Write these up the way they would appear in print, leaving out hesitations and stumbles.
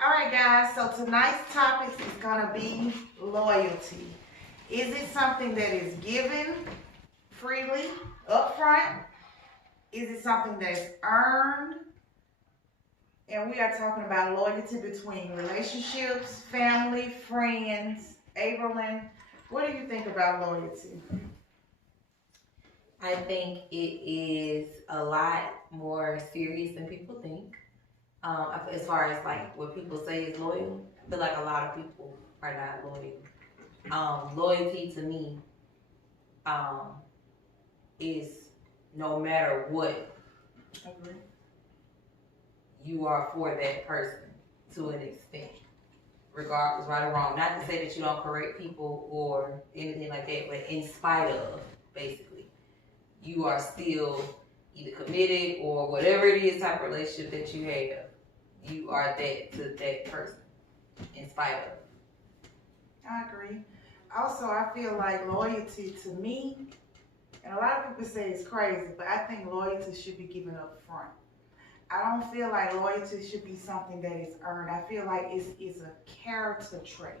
All right, guys. So tonight's topic is gonna be loyalty. Is it something that is given freely, upfront? Is it something that's earned? And we are talking about loyalty between relationships, family, friends. Abraham, what do you think about loyalty? I think it is a lot more serious than people think. As far as like what people say is loyal, I feel like a lot of people are not loyal. Loyalty to me um, is no matter what you are for that person to an extent, regardless, right or wrong. Not to say that you don't correct people or anything like that, but in spite of, basically, you are still either committed or whatever it is type of relationship that you have, you are that to that person in spite of. I agree. Also, I feel like loyalty to me, and a lot of people say it's crazy, but I think loyalty should be given up front. I don't feel like loyalty should be something that is earned. I feel like it's a character trait.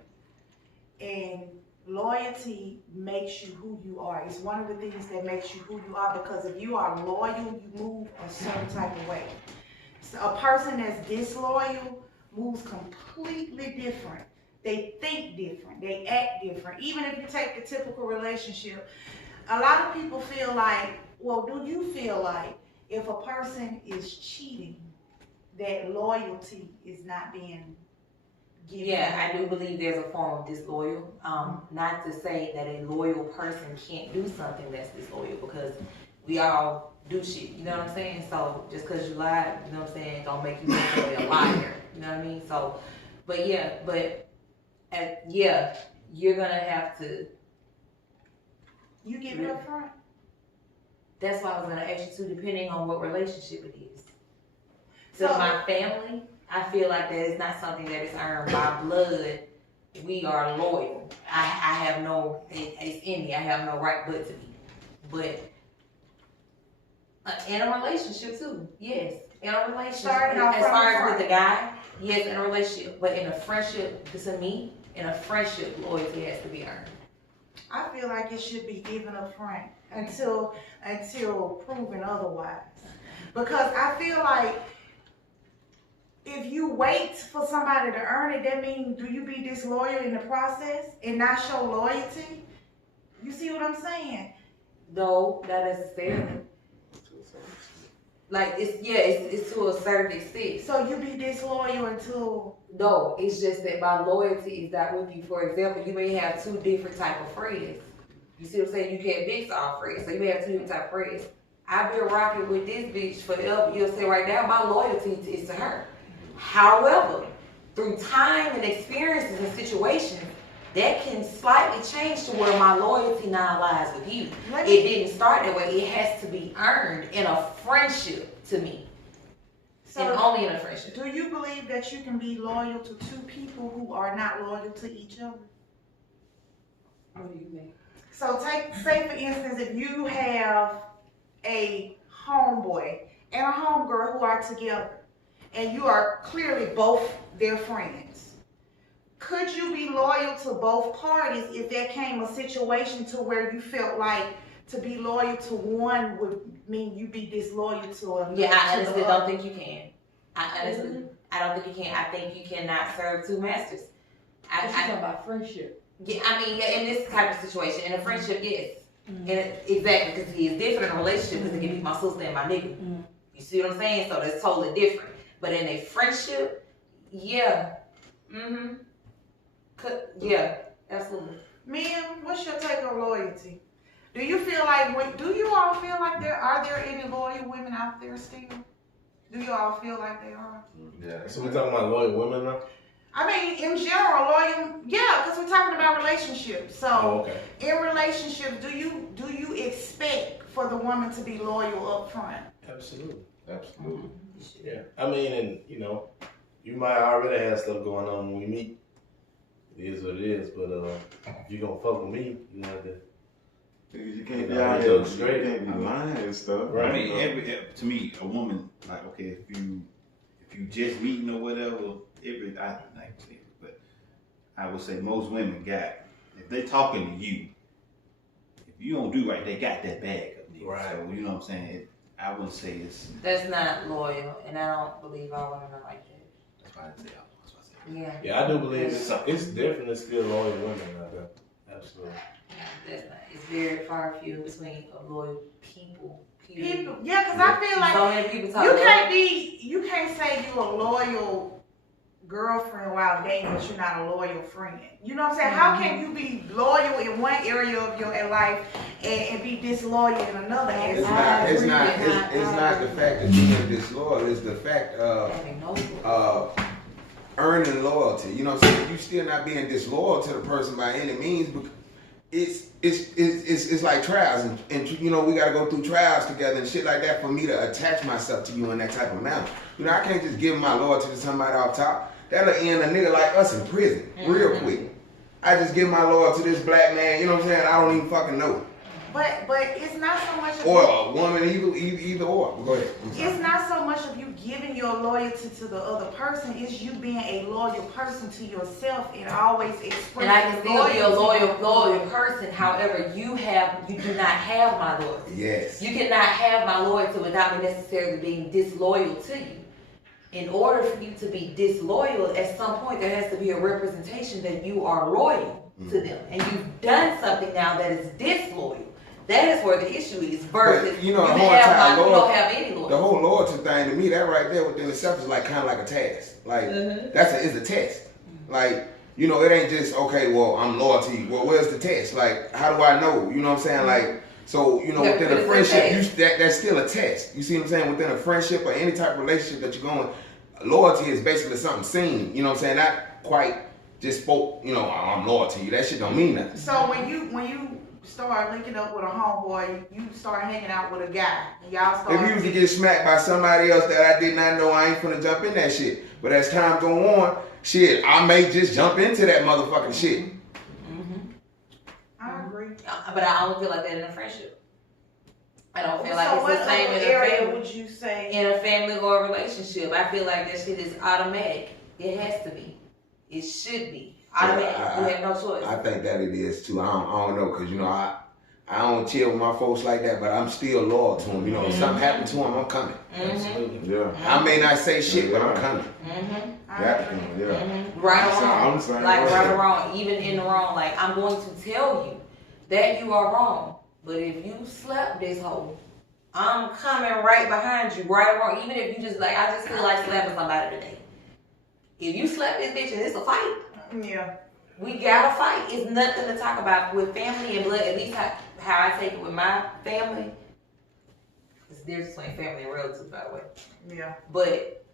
And loyalty makes you who you are. It's one of the things that makes you who you are, because if you are loyal, you move a certain type of way. So a person that's disloyal moves completely different. They think different. They act different. Even if you take the typical relationship, a lot of people feel like, well, do you feel like if a person is cheating, that loyalty is not being given? Yeah, I do believe there's a form of disloyal. Not to say that a loyal person can't do something that's disloyal, because we all do shit, you know what I'm saying? So just because you lied, you know what I'm saying, don't make you necessarily a liar, you know what I mean? So, but yeah, you're gonna have to. You give it up front? That's why I was gonna ask you too, depending on what relationship it is. So my family, I feel like that is not something that is earned by blood. We are loyal. I have no, it's in me. I have no right but to be. But in a relationship too, yes. In a relationship, as far as with the guy, yes, in a relationship. But in a friendship, to me, in a friendship, loyalty has to be earned. I feel like it should be given up front until proven otherwise. Because I feel like if you wait for somebody to earn it, that means, do you be disloyal in the process and not show loyalty? You see what I'm saying? No, not necessarily. Like it's to a certain extent. So you be disloyal until? No, it's just that my loyalty is not with you. For example, you may have two different type of friends. You see what I'm saying? You can't mix all friends, so you may have two different type of friends. I've been rocking with this bitch forever. You'll say right now, my loyalty is to her. However, through time and experiences and situations, that can slightly change to where my loyalty now lies with you. It didn't start that way. It has to be earned in a friendship to me. So and only in a friendship. Do you believe that you can be loyal to two people who are not loyal to each other? What do you mean? So say for instance, if you have a homeboy and a homegirl who are together, and you are clearly both their friends, could you be loyal to both parties if there came a situation to where you felt like to be loyal to one would mean you be disloyal to another? Yeah, I honestly don't think you can. I don't think you can. I think you cannot serve two masters. You're talking about friendship. Yeah, I mean, yeah, in this type of situation, in a friendship, yes. Exactly, because he is different in a relationship because he can be my sister and my nigga. You see what I'm saying? So that's totally different. But in a friendship, yeah. Yeah, absolutely. Men, what's your take on loyalty? Do you feel like, do you all feel like are there any loyal women out there still? Do you all feel like they are? Yeah, so we're talking about loyal women now? I mean, in general, loyal, yeah, because we're talking about relationships. So, in relationships, do you expect for the woman to be loyal up front? Absolutely. Yeah, I mean, and you might already have stuff going on when we meet. It is what it is, but if you gonna fuck with me, you have to. You can't be out here straight. You can't be lying and stuff. Right. I mean, to me, a woman, like, okay, if if you just meeting or whatever, but I would say most women if they talking to you, if you don't do right, they got that bag of niggas. Right. So you know what I'm saying? I wouldn't say it's. That's not loyal, and I don't believe all women are like that. That's why I say. Yeah. Yeah, I do believe it's definitely still loyal women out there. Absolutely. That's not. It's very far few in between of loyal people. Period. People, yeah, because I feel like So many people talk you can't say you're a loyal girlfriend while dating, but you're not a loyal friend. You know what I'm saying? How can you be loyal in one area of your life and be disloyal in another area? It's not the fact of being disloyal. It's the fact of having no earning loyalty. You know what I'm saying? You still not being disloyal to the person by any means. But it's like trials, and you know we got to go through trials together and shit like that for me to attach myself to you in that type of manner. You know I can't just give my loyalty to somebody off top. That'll end a nigga like us in prison real quick. I just give my loyalty to this black man. You know what I'm saying? I don't even fucking know. But it's not so much of Or a woman, either or. Go ahead. it's not so much of you giving your loyalty to the other person. It's you being a loyal person to yourself and always expressing And I can still be a loyalty. loyal person. However, you do not have my loyalty. Yes. You cannot have my loyalty without me necessarily being disloyal to you. In order for you to be disloyal, at some point there has to be a representation that you are loyal to them, and you've done something now that is disloyal. That is where the issue is. Versus But, you know, you the whole have time, you don't have any loyalty. The whole loyalty thing to me, that right there within itself is like kind of like a task. Like it's a test. Like you know, it ain't just okay. Well, I'm loyal to you. Well, where's the test? Like, how do I know? You know what I'm saying? Like, so you know, Yeah, within but a it's a friendship, that's still a test. You see what I'm saying? Within a friendship or any type of relationship that you're going, loyalty is basically something seen. You know what I'm saying? Not quite just spoke. You know, I'm loyal to you. That shit don't mean nothing. So when you start linking up with a homeboy, you start hanging out with a guy, and y'all start. If you was to get smacked by somebody else that I did not know, I ain't finna jump in that shit. But as time go on, shit, I may just jump into that motherfucking shit. I agree. But I don't feel like that in a friendship. I don't feel like So it's what the same other in a area family. would you say? In a family or a relationship, I feel like that shit is automatic. It has to be. It should be automatic. Yeah, You have no choice. I think that it is too. I don't know, cause you know I don't chill with my folks like that, but I'm still loyal to them. You know, if something happened to them, I'm coming. Absolutely. Yeah. I may not say shit, but I'm coming. I Yeah. agree. Yeah. Right or I'm wrong. the same Like way. right or wrong, even in the wrong. Like I'm going to tell you that you are wrong. But if you slap this hoe, I'm coming right behind you, right or wrong. Even if you just like, I just feel like slapping somebody today. If you slap this bitch and it's a fight, Yeah. we gotta fight. It's nothing to talk about with family and blood. At least how I take it with my family. It's the difference between family and relatives, by the way. Yeah. But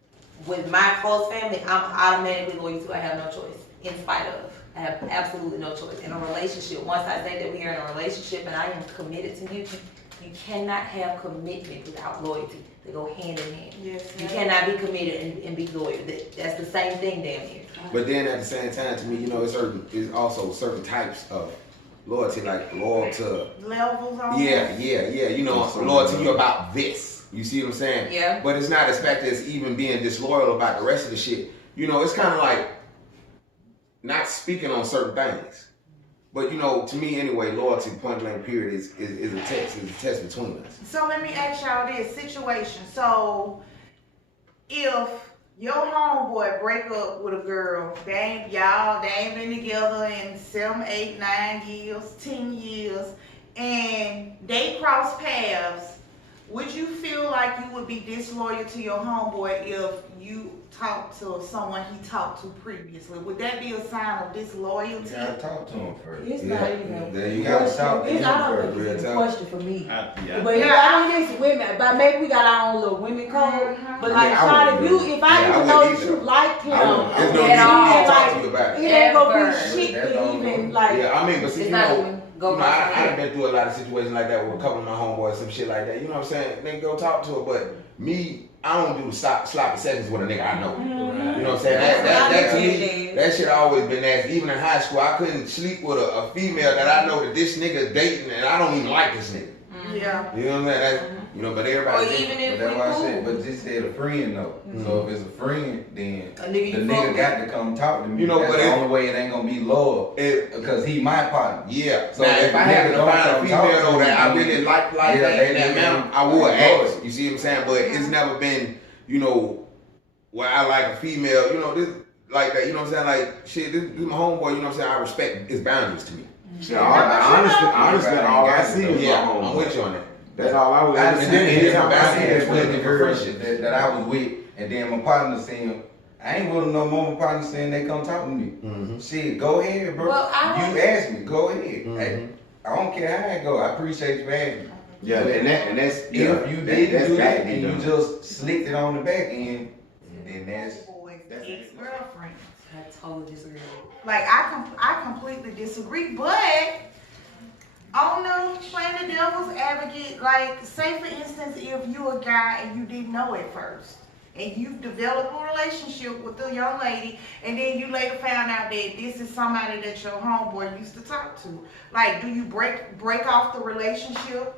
with my close family, I'm automatically loyal to. I have no choice. In spite of, I have absolutely no choice. In a relationship, once I say that we are in a relationship and I am committed to you, you cannot have commitment without loyalty. They go hand in hand. Yes. You cannot be committed and be loyal. That's the same thing, damn near. But then at the same time, to me, you know, it's also certain types of loyalty, like loyal to. Levels on. Yeah. You know, loyal to you about this. You see what I'm saying? Yeah. But it's not as fact as even being disloyal about the rest of the shit. You know, it's kind of like not speaking on certain things. But you know, to me anyway, loyalty, point blank period, is a test. It's a test between us. So let me ask y'all this situation. So if your homeboy break up with a girl, they ain't been together in 7, 8, 9 years, 10 years, and they cross paths, would you feel like you would be disloyal to your homeboy if you talked to someone he talked to previously? Would that be a sign of disloyalty? You gotta talk to him first. It's Yeah. not even There you a go. question. Talk to It's, him I don't first, think it's real a talk. question for me. Yeah. But if I don't get women, but maybe we got our own little women code. But like, Yeah, I Sean, wouldn't if either. I Yeah, I even know wouldn't that you either. like him, I wouldn't. There's no At need all. to talk like, to you about it it. ain't gonna Ever. be shit That to don't even go. like. Yeah, I mean, but see, It's you not know, even go by I saying. done been through a lot of situations like that with a couple of my homeboys, some shit like that. You know what I'm saying? They go talk to her, but me, I don't do sloppy seconds with a nigga I know. You know what I'm saying? That to me, that shit always been nasty. Even in high school, I couldn't sleep with a female that I know that this nigga dating and I don't even like this nigga. Yeah. You know what I'm saying? You know, but Or everybody. even if That's we why I cool. said, but just said a friend though. So if it's a friend, then A nigga the you fuck nigga with. got to come talk to me. You know, that's but the if- only way it ain't gonna be loyal because he my partner. Yeah. So now, if if I a happen nigga to don't find a come female talk to though me, that I then- really like Yeah, that they in that just manner, gonna- I would Lord. ask. You see what I'm saying? But it's never been, you know, where I like a female, you know, this like that. You know what I'm saying? Like shit, this my homeboy. You know what I'm saying? I respect his boundaries to me. Shit, honestly, all I see is Yeah, my home. I'm with you on that. That's all I was ever And see. then Anytime I I see see that that with the girl friendship. that I was with, and then my partner saying, I ain't with no more. My partner saying they come talk to me. Mm-hmm. Shit, go ahead, bro. Well, I you asked me, go ahead. Mhm. Hey, I don't care how it go. I appreciate you asking. Yeah, and that's If you that's didn't got do to that be and you done. just slicked it on the back end, then that's Boys, That's- ex-girlfriends. I totally disagree. Like I completely disagree, but on the playing the devil's advocate, like say for instance, if you a guy and you didn't know at first, and you've developed a relationship with a young lady, and then you later found out that this is somebody that your homeboy used to talk to, like do you break off the relationship?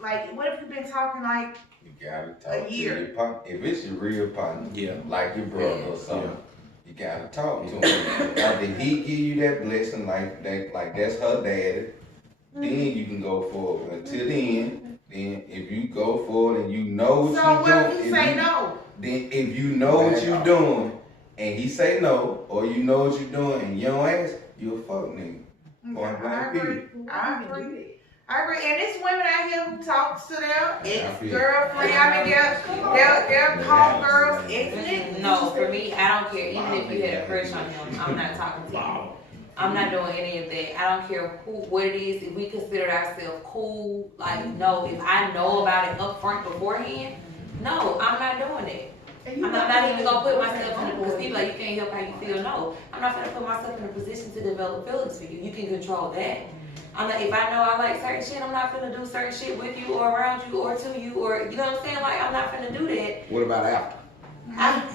Like what if you've been talking like you gotta A talk to year. your partner. If it's your real partner, Yeah. like your brother or something, you gotta talk to him. After he give you that blessing, like that's her daddy, then you can go forward. Until then if you go forward and you know what so you what doing, if he say no? then if you know what you're doing and he say no, or you know what you're doing and you don't ask, you a fuck nigga. Point I blank agree. period. I agree. And it's women out here who talks to their feel ex-girlfriend. I mean, their homegirls, ex-niggas. No, for me, I don't care. Even if you had a crush on him, I'm not talking to you. I'm not doing any of that. I don't care what it is. If we consider ourselves cool, like no. If I know about it up front beforehand, no, I'm not doing that. I'm not even gonna put myself in because people like you can't help how you feel. No, I'm not gonna put myself in a position to develop feelings for you. You can control that. I'm like, if I know I like certain shit, I'm not gonna do certain shit with you or around you or to you or you know what I'm saying. Like I'm not gonna do that. What about after?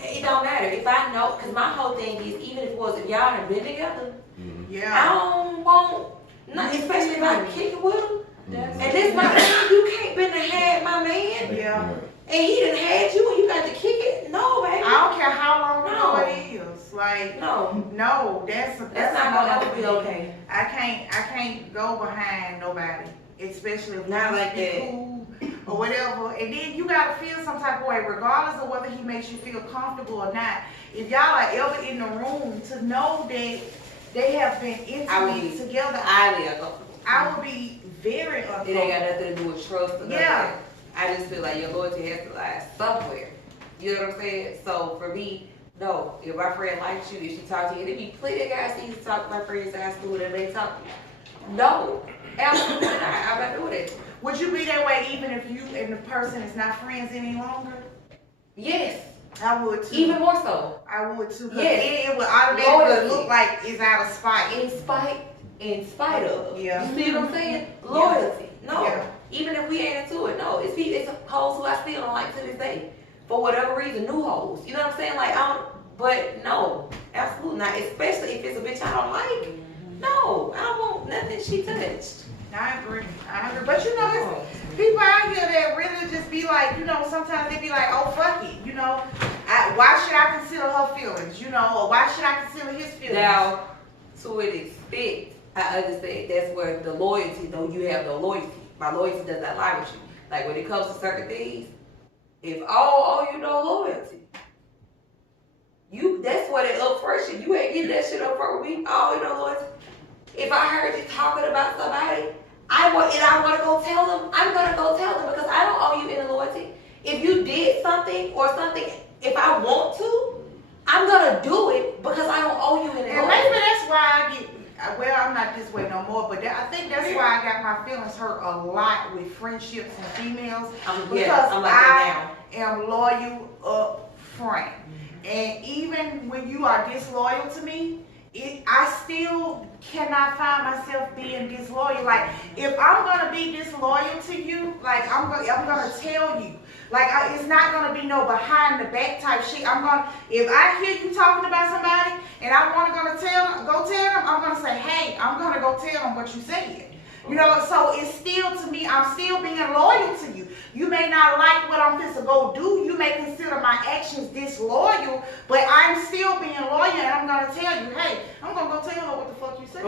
It don't matter if I know, cause my whole thing is even if y'all done been together, I Yeah. don't want, not especially if I kick it with him. And this my man, you can't been to had my man, Yeah. and he done had you, and you got to kick it. No, baby. I don't care how long No. ago it is. Like, No, no, that's not gonna be okay. I can't go behind nobody, especially if Not we like be that. cool or whatever. And then you gotta feel some type of way, regardless of whether he makes you feel comfortable or not. If y'all are ever in the room to know that they have been I will intimate be together, highly uncomfortable. I would be very It ain't uncomfortable. got nothing to do with trust or nothing. Yeah. I just feel like your loyalty has to lie somewhere. You know what I'm saying? So for me, no. If my friend likes you, if she talks to you, there be plenty of guys that used to talk to my friends in high school and they talk to you. No. Absolutely not. I'm not doing it. Would you be that way even if you and the person is not friends any longer? Yes. I would too. Even more so. I would too. 'Cause Yes. then it would automatically Loyalty. look like it's out of spite. In spite of. Yeah. You see what I'm saying? Loyalty. No. Yeah. Even if we ain't into it, no. It's hoes who I still don't like to this day. For whatever reason, new hoes. You know what I'm saying? Like, but no. Absolutely not. Especially if it's a bitch I don't like. No. I don't want nothing she touched. I agree. But you know, there's people out here that really just be like, you know, sometimes they be like, oh, fuck it. You know, why should I consider her feelings? You know, or why should I consider his feelings? Now, to an extent, I understand that's where the loyalty, though you have no loyalty. My loyalty does not lie with you. Like when it comes to certain things, if all you know loyalty, that's what it up first shit. You ain't getting that shit up front with me. All you know loyalty. If I heard you talking about somebody, I want to go tell them, I'm gonna go tell them because I don't owe you any loyalty. If you did something or something, if I want to, I'm gonna do it because I don't owe you any And loyalty. maybe that's why I get, well, I'm not this way no more, but I think that's why I got my feelings hurt a lot with friendships and females. Because I'm like that I am loyal up front. And even when you are disloyal to me, I still cannot find myself being disloyal. Like, if I'm gonna be disloyal to you, like I'm gonna tell you. Like, it's not gonna be no behind the back type shit. If I hear you talking about somebody and I wanna go tell them, I'm gonna say, hey, I'm gonna go tell them what you said. You know, so it's still, to me, I'm still being loyal to you. You may not like what I'm supposed to go do. You may consider my actions disloyal, but I'm still being loyal, and I'm going to tell you, hey, I'm going to go tell her what the fuck you said.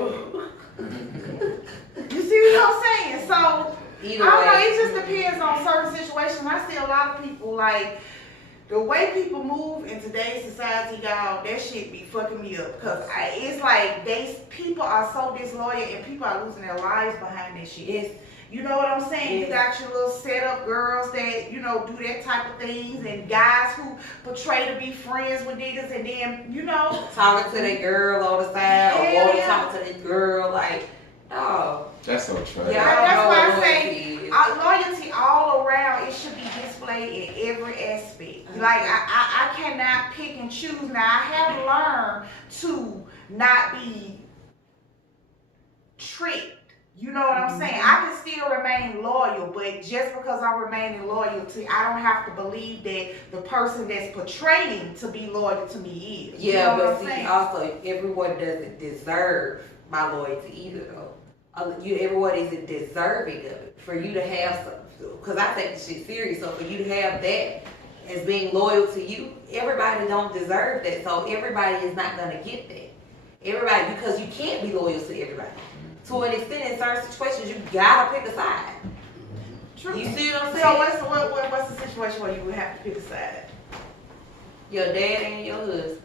You see what I'm saying? So, Either I don't know, way. it just depends on certain situations. I see a lot of people, like, the way people move in today's society, y'all, that shit be fucking me up. Because it's like people are so disloyal and people are losing their lives behind that shit. You know what I'm saying? You got your little setup girls that, you know, do that type of things, and guys who portray to be friends with niggas, and then, you know, Talking to that girl on the side, or Hell boy yeah. talking to this girl, like, no. That's so trash. Yeah, I don't that's know why what I say loyalty is. loyalty all around. It should be displayed in every aspect. Like I cannot pick and choose. Now I have learned to not be tricked. You know what I'm saying? I can still remain loyal, but just because I remain in loyalty, I don't have to believe that the person that's portraying to be loyal to me is. You Yeah, know what but I'm see, saying? also, everyone doesn't deserve my loyalty either, though. Everyone isn't deserving of it. For you to have something, because I take this shit serious, so for you to have that as being loyal to you, everybody don't deserve that, so everybody is not going to get that. Everybody, because you can't be loyal to everybody. To an extent, in certain situations, you gotta pick a side. True. You see what I'm saying? So what's the situation where you would have to pick a side? Your dad and your husband.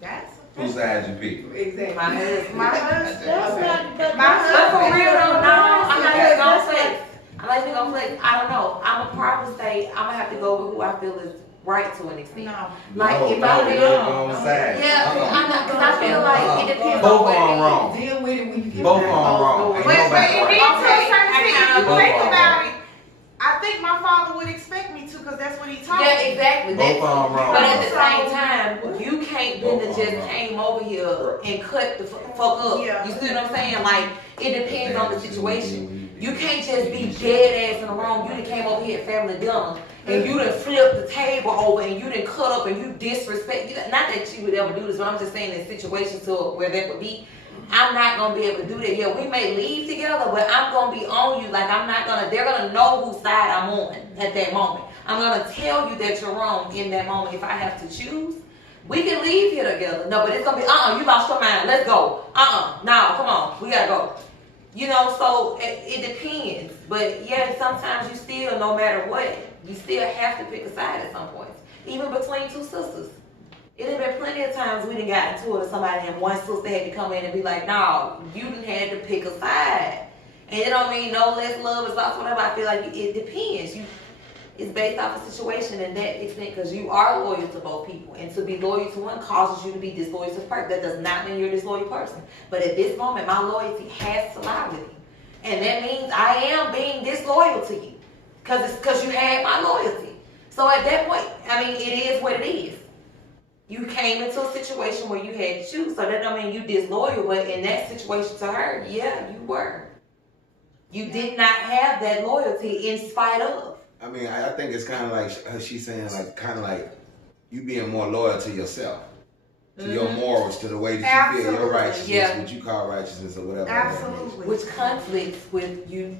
That's Whose side you pick? Exactly. My husband. my husband. That's not, but My But for real though, no, I'm not even gonna That's flex. I'm not even gonna flex. I don't know. I'm gonna probably say I'm gonna have to go with who I feel is right to an extent. No. Like if no, I you're feel, wrong side. yeah, I'm not, cause I feel like it depends Both on what of them it is. wrong. deal with it when you get Both back. of them wrong. Ain't But nobody it right. needs to a certain I thing. kinda If you both think of 'em about it, I think my father would expect me to, because that's what he taught Yeah, me. exactly. Both That's- of them wrong. But at the same time, you can't Both then of just them wrong. came over here and cut the fuck up. Yeah. You see what I'm saying? Like, it depends on the situation. You can't just be dead ass in the wrong. You done came over here at family dinner and you done flipped the table over and you done cut up and you disrespect. Not that you would ever do this, but I'm just saying in situations to where that would be. I'm not gonna be able to do that. Yeah, we may leave together, but I'm gonna be on you. Like, they're gonna know whose side I'm on at that moment. I'm gonna tell you that you're wrong in that moment if I have to choose. We can leave here together. No, but it's gonna be, you lost your mind. Let's go. No, come on. We gotta go. You know, so it depends. But yeah, sometimes you still, no matter what, you still have to pick a side at some point. Even between two sisters. It have been plenty of times we done got into it with somebody and one sister had to come in and be like, no, you done had to pick a side. And it don't mean no less love is lost, whatever. I feel like it depends. It's based off a situation and that extent, because you are loyal to both people. And to be loyal to one causes you to be disloyal to the person. That does not mean you're a disloyal person. But at this moment, my loyalty has to lie with you. And that means I am being disloyal to you. Because you had my loyalty. So at that point, I mean, it is what it is. You came into a situation where you had to choose. So that don't mean you disloyal, but in that situation to her, yeah, you were. You did not have that loyalty in spite of. I mean, I think it's kind of like she's saying, like, kind of like you being more loyal to yourself, to your morals, to the way that you feel your Absolutely, righteousness, yeah. what you call righteousness or whatever. Absolutely. Which conflicts with you,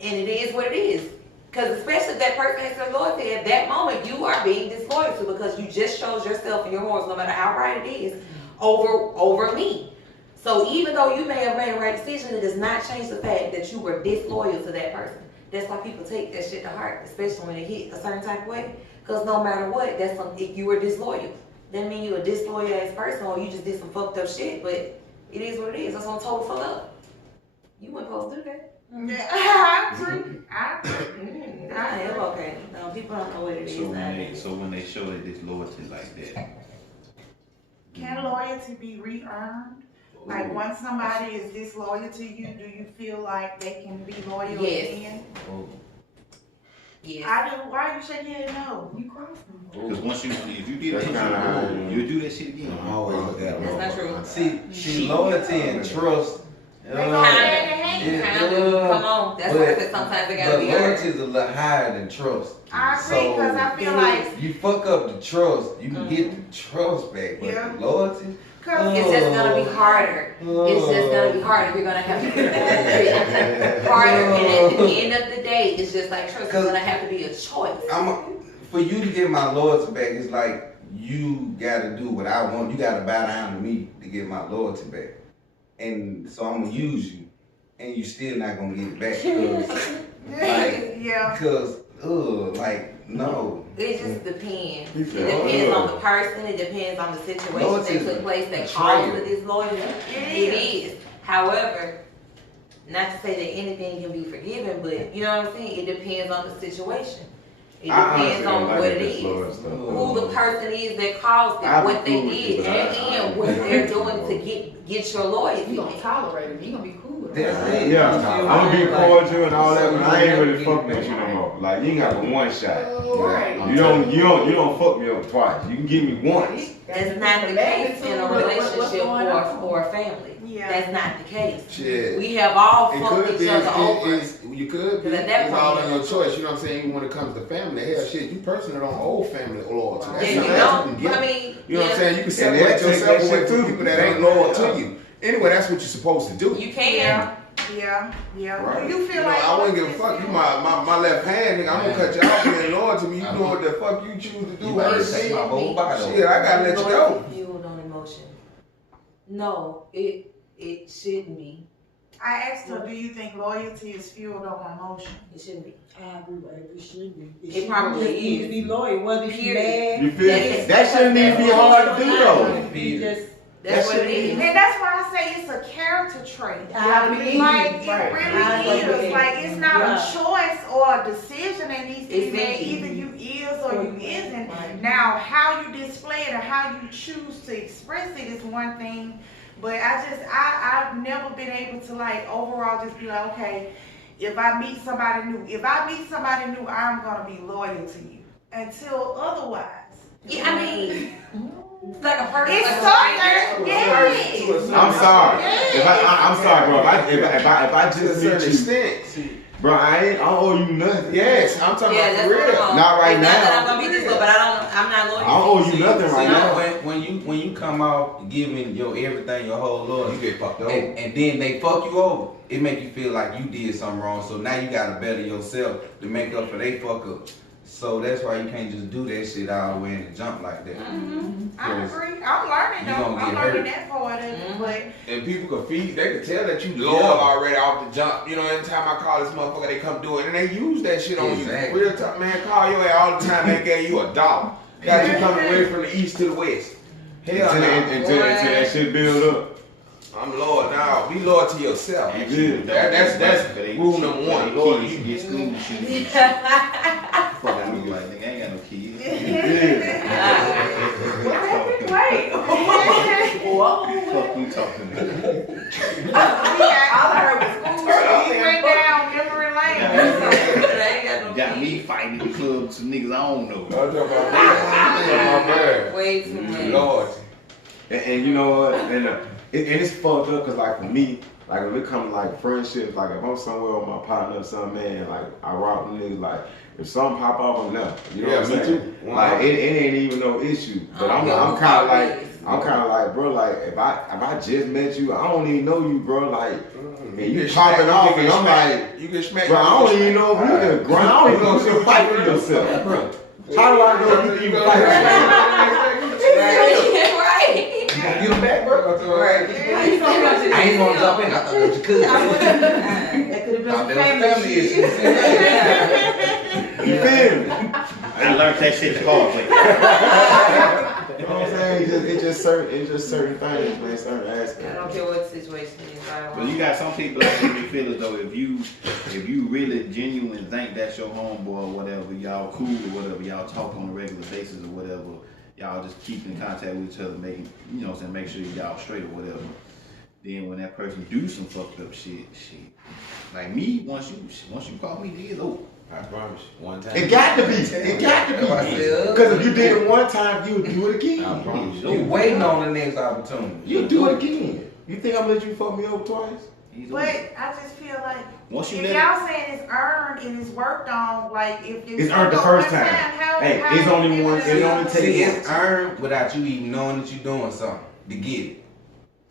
and it is what it is. Because especially if that person has some loyalty, at that moment you are being disloyal to, because you just chose yourself and your morals, no matter how right it is, over me. So even though you may have made a right decision, it does not change the fact that you were disloyal to that person. That's why people take that shit to heart, especially when it hit a certain type of way. Because no matter what, you were disloyal. That mean you a disloyal ass person, or you just did some fucked up shit. But it is what it is. That's what I'm told fuck up. You weren't supposed to do that. Yeah, I agree. I agree. I am okay. No, people don't know what it is. So when they show that disloyalty like that, Can loyalty be re-earned? Like, once somebody is disloyal to you, do you feel like they can be loyal Yes. again? Yes. I do. Why you shaking your head no? You crossed them. because once if you did That's that kinda shit, hard. you'll do that shit again. I always look at That's not true. See, loyalty and trust. They go hand in hand. you kind of come on. That's why I said sometimes it gotta But be loyalty earned. is a little higher than trust. I agree, because I feel like, You fuck up the trust, you can get the trust back, but Yeah. the loyalty. cause It's just gonna be harder. It's just gonna be harder. You're gonna have to be harder. And at the end of the day, it's just like trust. It's gonna have to be a choice. For you to get my loyalty back, it's like you gotta do what I want. You gotta bow down to me to get my loyalty back. And so I'm gonna use you, and you still not gonna get it back. yeah. Like, no. It just depends. He It said, depends "Oh, on the person. It depends on the situation Loyalty that is took place that betrayal. caused the disloyalty. It is. However, not to say that anything can be forgiven, but you know what I'm saying? It depends on the situation. It I depends honestly on don't like what that it disloyal is. stuff. Who the person is that caused it, I'd be what they cool with did, it, but and what they're doing to get your loyalty. You gonna tolerate him, you gonna be cool with him. That's it. Yeah, I'm gonna be cordial and all that, but I ain't really fucking fucking with you no more. Like, you ain't got but one shot. Right. You don't fuck me up twice. You can give me once. That's not the case in a relationship or a family. Yeah. That's not the case. Shit. We have all It fucked could each be, other over. you could be, Because at that it's all point, in your choice, you know what I'm saying? Even when it comes to family, hell shit, you personally don't owe family loyalty. That's Yeah, you something else you know, can get. I mean, You know what I'm saying? You can And separate they'll take yourself that away shit from too. people that ain't loyal to you. Anyway, that's what you're supposed to do. you can. Yeah. Right. Do you feel know, like I wouldn't give a fuck. You my left hand, nigga. I'm gonna cut you off being loyal to me. You doing what the fuck you choose to do. You better Hurt take me. my whole body. Shit, I gotta let you go. Loyalty fueled on emotion. No, it shouldn't be. I asked her, do you think loyalty is fueled on emotion? It shouldn't be. I agree with her. It should be. It probably You need to be loyal, whether you Period. mad. You feel me? That shouldn't even be hard to do though. You just That's That what it shit is. And that's why I say it's a character trait. I believe Like, you. it Right. really I is. believe Like, it's not Yeah. a choice or a decision that needs to be It's made. in you. Either you is or you isn't. Right. Now, how you display it or how you choose to express it is one thing. But I've never been able to, like, overall just be like, okay, if I meet somebody new, I'm gonna be loyal to you. Until otherwise. Yeah, I mean, it's like a person. It's like a something, stranger. yes. I'm sorry. Yeah. I'm sorry, bro. If I To a just certain meet you, extent. bro, I owe you nothing. Yes, I'm talking Yeah, about that's for what real. I'm on. Not right It's not that now. I'm gonna be this way, but I'm not loyal. I don't owe you nothing right See, now. when you come out giving your everything, your whole loyalty, You get fucked over. and then they fuck you over, it make you feel like you did something wrong. So now you gotta better yourself to make up for they fuck up. So that's why you can't just do that shit all the way in the jump like that. I agree. I'm learning You though. gonna I'm get learning hurt. that part of it. But And people can feed, they can tell that you loyal Yeah. already off the jump. You know, every time I call this motherfucker, they come do it. And they use that shit on Exactly. you. Real talk, man, call your ass all the time, they gave you $1. Got you coming away from the east to the west. Hell Until no. that shit build up. I'm loyal now. Be loyal to yourself. You good. That's rule number one. Loyal to you. Get school shoes. Fuck, I look like nigga. I ain't got no kids. wait. Fuck you talking about? all I heard was school. He went down memory lane. I ain't got no Got me kids. fighting in the club with some niggas I don't know. I'm talking about my bad. Way too much. Lord. And you know what? And it's fucked up because like for me, like when it comes to like friendships, like if I'm somewhere with my partner or something, man, like I rock with niggas, like if something pop off, I'm there. You know Yeah, what I'm me saying? too. Like it ain't even no issue. But I don't I'm care kind of who like. it is. I'm kind of like, bro, like, if I just met you, I don't even know you, bro, like, and you get popping smacked, off, you and get I'm smacked. like, You get smacked. bro, I don't even know if you can grind, I don't even know if you can fight for yourself, bro. How do I know if you can fight for yourself? Right. You gonna get them back, bro? Right. I ain't gonna jump in. I thought that was your cousin. That could have been Thought some that was family family shit. issues. You feel me? I learned that shit the hard way. You know what I'm saying? It's just certain things, man, certain I aspects. don't care what the situation is. But you got some people out there that feel as though if you really genuine think that's your homeboy or whatever, y'all cool or whatever, y'all talk on a regular basis or whatever, y'all just keep in contact with each other, making, you know what I'm saying, make sure y'all straight or whatever. Then when that person do some fucked up shit, like me, once you call me, nigga, it's over. I promise you, one time. It got to be. It got to be. Because if you did it one time, you would do it again. I promise You waiting on the next opportunity. You do it again. You think I'm gonna let you fuck me over twice? But I just feel like Once you if let y'all saying it's earned and it's worked on, like if It's earned the first time. Hey, it's only one. It only takes See, one. it's earned without you even knowing that you're doing something to get it.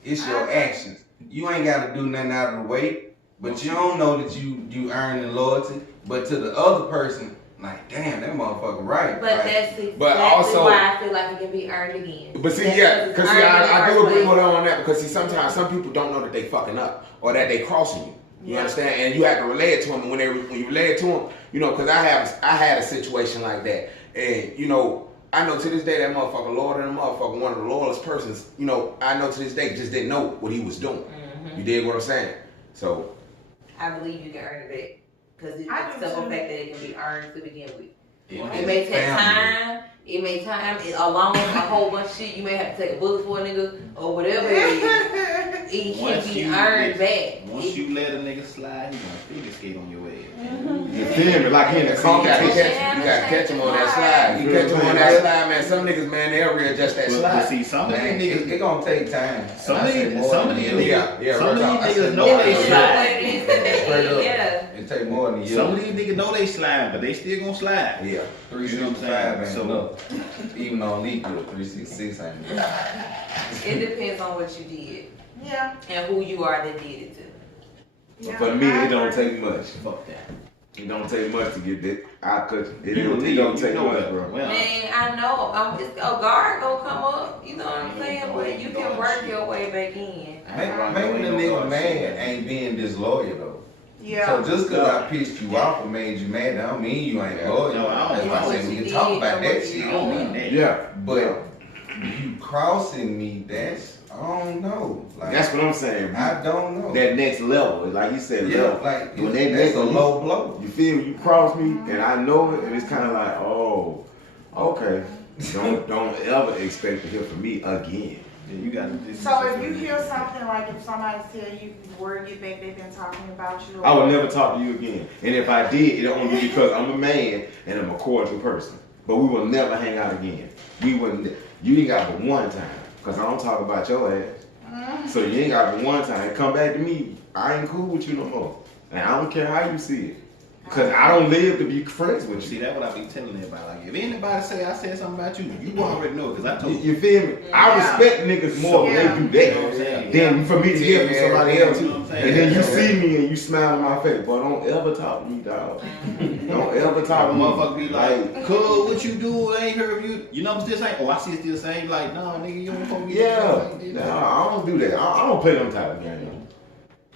It's your actions. You ain't got to do nothing out of the way, but you don't know that you earning loyalty. But to the other person, like, damn, that motherfucker right. But right. that's exactly But also- why I feel like it can be earned again. But see, That's yeah, it's because earned in the I do first agree place. with her on that because see, sometimes some people don't know that they fucking up or that they crossing you. You Yeah. understand? And you have to relay it to them. And when you relay it to them, you know, because I had a situation like that, and you know, I know to this day that motherfucker Lord and the motherfucker one of the loyalest persons. You know, I know to this day just didn't know what he was doing. You dig what I'm saying? So I believe you can earn it back. Because it's I do the simple too. fact that it can be earned to begin with. Yeah, It may take family. time. It may along with a whole bunch of shit. You may have to take a bullet for a nigga or whatever it is. It can Once be you earned back. Once you let a nigga slide, he gonna figure skate on your ass. You feel me? Like he in the you car. gotta catch him on that slide. You catch him on that slide, man. Some niggas, man, they'll readjust that But slide. see, some of these Man, niggas, it gonna take time. some I of say these more some than of a these year. niggas, Yeah, some of real talk. these I niggas said know more they than a You know slide. what it is that they Straight up. yeah. It take more than a year. Some of these niggas know they slide, but they still gonna slide. Yeah. 365 ain't So- enough. Even on Leap, 366 ain't enough. It depends on what you did Yeah. and who you are that did it to. Yeah, For me, I it don't agree. take much. Fuck that. It don't take much to get that. I could. It You don't, leave, it don't you take know much, that, bro. Well, Man, I know. It's a guard gonna come up. You know what I'm saying? But you can work your way back in. Maybe the nigga mad ain't being disloyal though. Yeah. So just cause I pissed you off or made you mad, that don't mean you ain't loyal. No, I don't That's why I know said what we you can talk did about or that what shit. you I don't mean that. Yeah. But you crossing me, that's, I don't know. Like, That's what I'm saying. I don't know. That next level, like you said, Yeah, level. like, When that's next a low blow. You feel me? You cross me, and I know it, and it's kind of like, oh, okay. Don't ever expect to hear from me again. Yeah, you gotta. So if you hear something like if somebody tell you word get back, they've been talking about you. I would never talk to you again. And if I did, it only be because I'm a man and I'm a cordial person. But we will never hang out again. We wouldn't. You ain't got but one time, cause I don't talk about your ass. So you ain't got but one time. Come back to me. I ain't cool with you no more. And I don't care how you see it. Cause I don't live to be friends with See, you. that's what I be telling everybody. Like, if anybody say I said something about you, you already know, cause I told you. You feel me? I Yeah. respect niggas more when Yeah. they do You know what I'm that saying? than for me to hear from somebody else. You know what I'm saying? And then you see me and you smile in my face. But don't ever talk to me, dog. Don't ever talk to me. Motherfucker be like, "Cuz, what you do? I ain't heard of you." You know, I'm still saying, "Oh, I see it still saying." Like, no, nigga, you don't fuck me. Yeah. Nah, I don't do that. I don't play them type of games.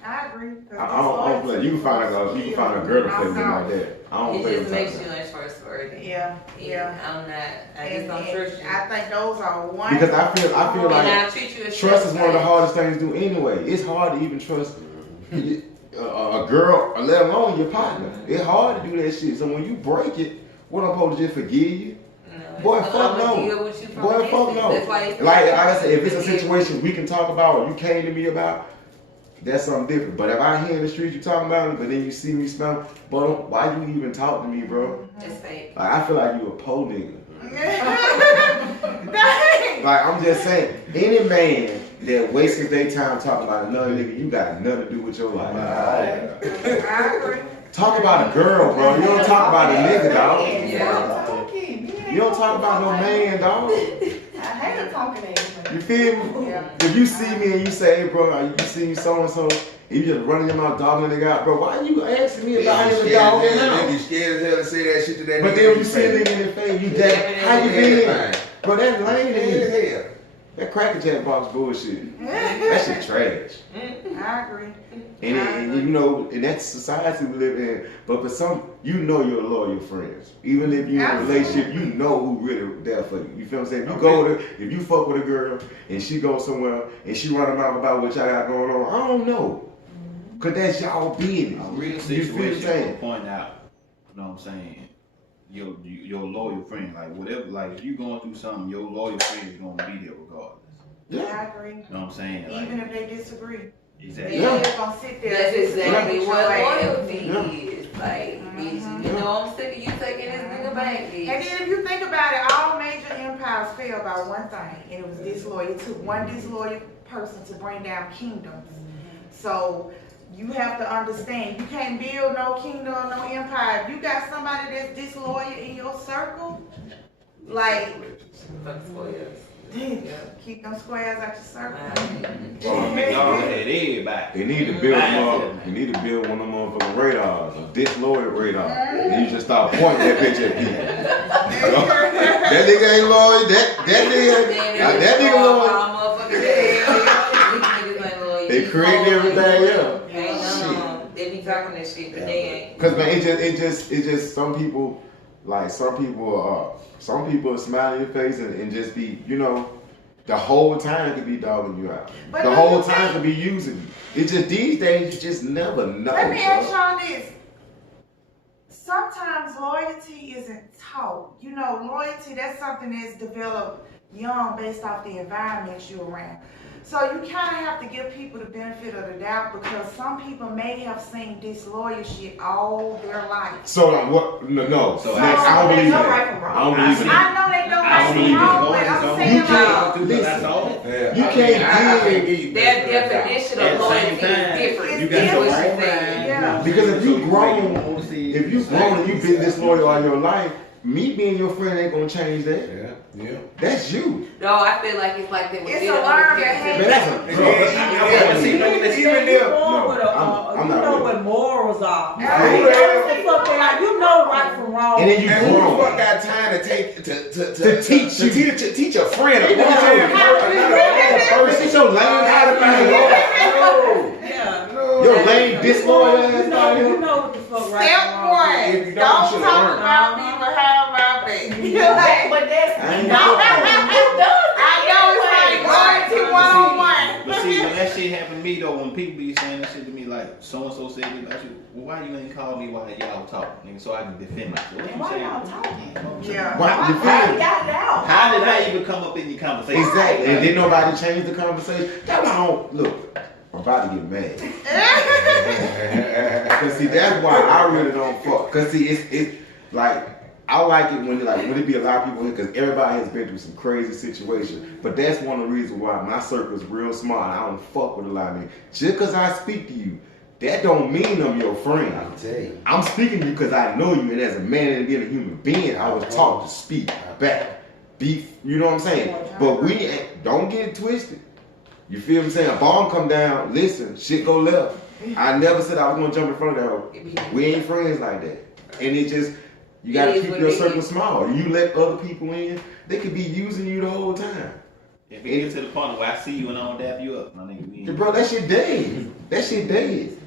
I agree. I don't play. You can find a girl to play with me like that. I don't It play just them type makes of you games. untrustworthy. Yeah, yeah. I'm not. I just And, don't trust you. I think those are one. Because I feel And like I treat you as trust is one of the friends. hardest things to do anyway. It's hard to even trust a girl, let alone your partner. It's hard to do that shit. So when you break it, what I'm supposed to just forgive you? No, Boy, it's- fuck I'ma no. deal with you from Boy, a fuck distance. no. That's why it's Like I said, if it's a situation we can talk about or you came to me about, that's something different. But if I hear in the street you talking about it, but then you see me smell, but why you even talk to me, bro? It's fake. Like I feel like you a po nigga. Dang. Like I'm just saying, any man that wastes their time talking about another nigga, you got nothing to do with your life. I agree. Talk about a girl, bro. You don't talk about a nigga, dog. Yeah. You don't talk about no man, dog. I hate a talking age. You feel me? Yeah. If you see me and you say, hey, bro, you see me so and so, you just running your mouth dogging the nigga out, bro. Why you asking me about him and dogging him out? You scared as hell to say that shit to that nigga. But then when you see a nigga in the face, you that how you feeling? Bro, that lame to me. Hell. That Cracker Jack box bullshit. That shit trash. I agree. And you know, in that society we live in, but for some, you know you're loyal friends. Even if you're in a relationship, you know who really there for you. You feel what I'm saying? If you go to, if you fuck with a girl and she goes somewhere and she run her mouth about what y'all got going on, I don't know. Cause that's y'all business. A real You feel what I'm situation saying? will point out, you know what I'm saying, your loyal friend, like whatever, like if you going through something, your loyal friend is gonna be there regardless. I agree. You know what I'm saying? Like, Even if they disagree. exactly. They Yeah. just gonna sit there. That's and disagree exactly with what your ass. loyalty Yeah. is. Like, bitch, you know I'm sick of you taking this nigga back, And bitch. then if you think about it, all major empires fail by one thing, and it was disloyal. It took one disloyal person to bring down kingdoms. So you have to understand, you can't build no kingdom, no empire. If you got somebody that's disloyal in your circle, like, keep them squares out your circle. Y'all had everybody. They need to build one. You need to build one of them motherfucking radars, a disloyal radar. And you just start pointing that bitch at people. That nigga ain't loyal. That nigga loyal. They create everything else. They be talking that shit, but they ain't. Cause man, it just some people are smiling in your face and just be, you know, the whole time could be dogging you out. But the whole time could be using you. It's just these days you just never know. Let me ask y'all this. Sometimes loyalty isn't taught. You know, loyalty, that's something that's developed young based off the environment you're around. So you kind of have to give people the benefit of the doubt because some people may have seen disloyal shit all their life. So like, what? No. So I don't believe no that. right from wrong. I don't believe I that. know they don't I right don't and believe wrong, it. but I'm You saying can't- like, That's all. You can't give Their definition At of the loyalty same time, is different. you got That's the what right you're saying. Yeah. because if you grown and you've been disloyal all your life, me being your friend ain't gonna change that. Yeah. That's you. No, I feel like it's like that with It's dealing a with learned character. Man, that's a Even if I'm you not know with what morals are. Yeah. You know right from wrong. And then you And who the grown. fuck got time to take To teach you. teach a friend They another First, it's your lame how to be loyal. Yeah. Your lame disloyal ass out You here. know what the fuck right Step from wrong. one, If you don't don't, you talk should've about me behind my back. You're like, But that's I ain't I know it's like loyalty one-on-one. But see, when that shit happened to me though, when people be saying that shit to me, like so and so said this about you, well, why you ain't call me while y'all talking, nigga, so I can defend myself? What you why saying? y'all talking? Yeah. Why you Why feel? you got it out? How did I even come up in your conversation? Exactly. And didn't nobody change the conversation? That's why I don't look. I'm about to get mad. Cause see, that's why I really don't fuck. Cause see, it's like I like it when it be a lot of people here, cause everybody has been through some crazy situations. But that's one of the reasons why my circle is real small and I don't fuck with a lot of men. Just cause I speak to you, that don't mean I'm your friend. I'll tell you. I'm speaking to you because I know you, and as a man and being a human being, I was taught to speak back. Be, you know what I'm saying? But don't get it twisted. You feel what I'm saying? A bomb come down, listen, shit go left. I never said I was gonna jump in front of that hoe. We ain't friends like that. And it just, you gotta It is keep what your it circle is. small. You let other people in, they could be using you the whole time. If it gets to the point where I see you and I don't dap you up, my nigga, we ain't. Bro, that shit dead. That shit dead.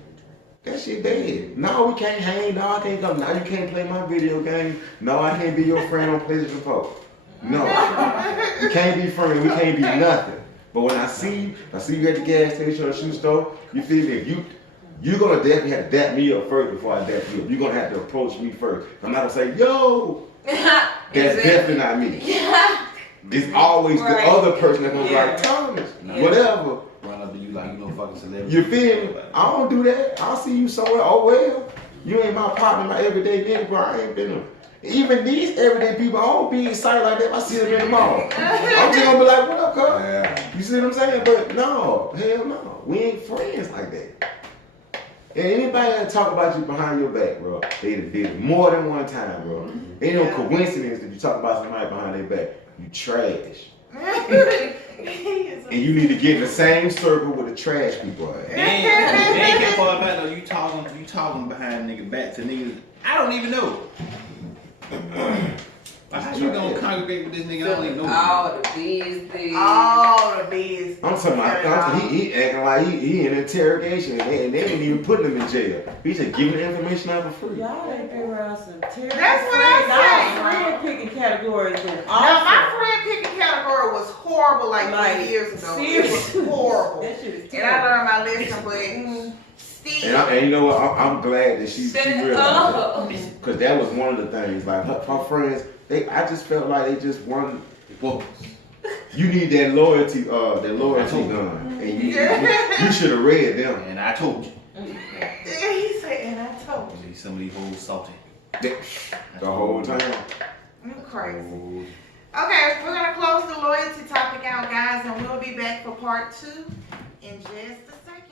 That shit dead. No, we can't hang. No, I can't come. No, you can't play my video game. No, I can't be your friend on PlayStation 4. No. We can't be friends. We can't be nothing. But when I see you at the gas station or shoe store, you feel me? You're gonna definitely have to dap me up first before I dap you up. You're gonna have to approach me first. I'm not gonna say, yo, that's definitely not me. It's always the other person that's gonna be like, Thomas, whatever. Run up to you like you no fucking celebrity. You feel me? I don't do that. I'll see you somewhere. Oh well. You ain't my partner, my everyday nigga, bro. I ain't been them. Even these everyday people, I don't be excited like that if I see them in the mall. I'm just gonna be like, what up, cuz? Yeah. You see what I'm saying? But no, hell no. We ain't friends like that. And anybody that talk about you behind your back, bro, they did it more than one time, bro. Ain't no coincidence that you talk about somebody behind their back. You trash. And you need to get in the same circle with the trash people at. Then get far back though, you talking behind nigga back to niggas I don't even know. How you gonna congregate with this nigga I don't even know? All the business. All the business. I'm talking about he acting like he in interrogation and they ain't even putting him in jail. He's just giving the information out for free. Y'all ain't been around some terrible That's what friends. I'm saying. Our friend picking categories was Now, my awesome. friend picking category was horrible like 3 years ago. It seriously. was horrible. That shit is And I terrible. learned my lesson, but still. And you know what? I'm glad that she realized Oh. that. Because that was one of the things. Like her friends, I just felt like they just wanted. Well, you need that loyalty gun, and you should have read them. And I told you. He said, and I told you. Some of these hoes salty. The whole time. You crazy. Okay, we're going to close the loyalty topic out, guys, and we'll be back for part 2 in just a second.